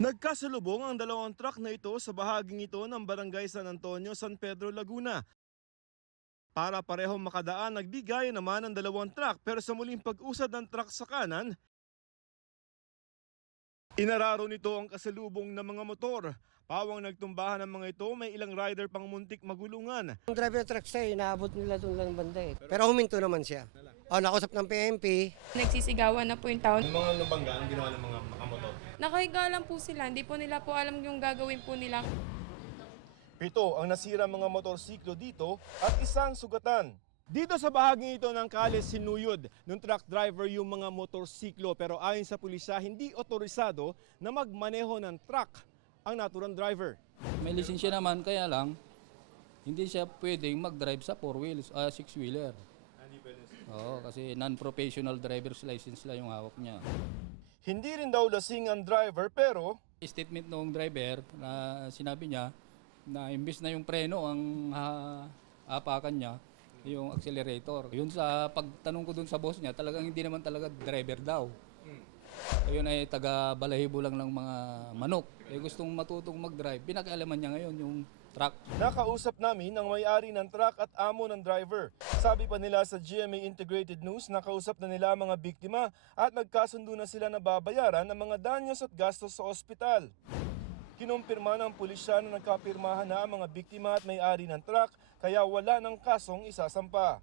Nagkasalubong ang dalawang truck na ito sa bahaging ito ng Barangay San Antonio, San Pedro, Laguna. Para parehong makadaan, nagbigay naman ang dalawang truck pero sa muling pag-usad ng truck sa kanan, inararo nito ang kasalubong ng mga motor. Pawang nagtumbahan ng mga ito, may ilang rider pang muntik magulungan. Ang driver truck siya, inaabot nila doon lang banda eh. Pero huminto naman siya. Nakausap ng PMP. Nagsisigawan na po yung tao. Yung mga nabangga, ang ginawa ng mga motor? Nakahiga lang po sila, hindi po nila po alam yung gagawin po nila. 7 ang nasira mga motorsiklo dito at isang sugatan. Dito sa bahaging ito ng Kales sinuyod ng truck driver yung mga motorsiklo pero ayon sa pulisya hindi otorisado na magmaneho ng truck ang naturang driver. May lisensya naman, kaya lang hindi siya pwedeng mag-drive sa 6-wheeler. Oo, kasi non-professional driver's license lang yung hawak niya. Hindi rin daw lasing ang driver pero Statement ng driver na sinabi niya na imbis na yung preno ang hapakan niya, yung accelerator. Yun sa pagtanong ko dun sa boss niya, talagang hindi naman talaga driver daw. Ayun ay taga-balahibo lang ng mga manok. Gustong matutong mag-drive. Pinakialaman niya ngayon yung truck. nakausap namin ang may-ari ng truck at amo ng driver. Sabi pa nila sa GMA Integrated News, nakausap na nila ang mga biktima at nagkasundo na sila na babayaran ang mga danyos at gastos sa ospital. Kinumpirma ng pulisya na nagkapirmahan na ang mga biktima at may-ari ng truck kaya wala ng kasong isasampa.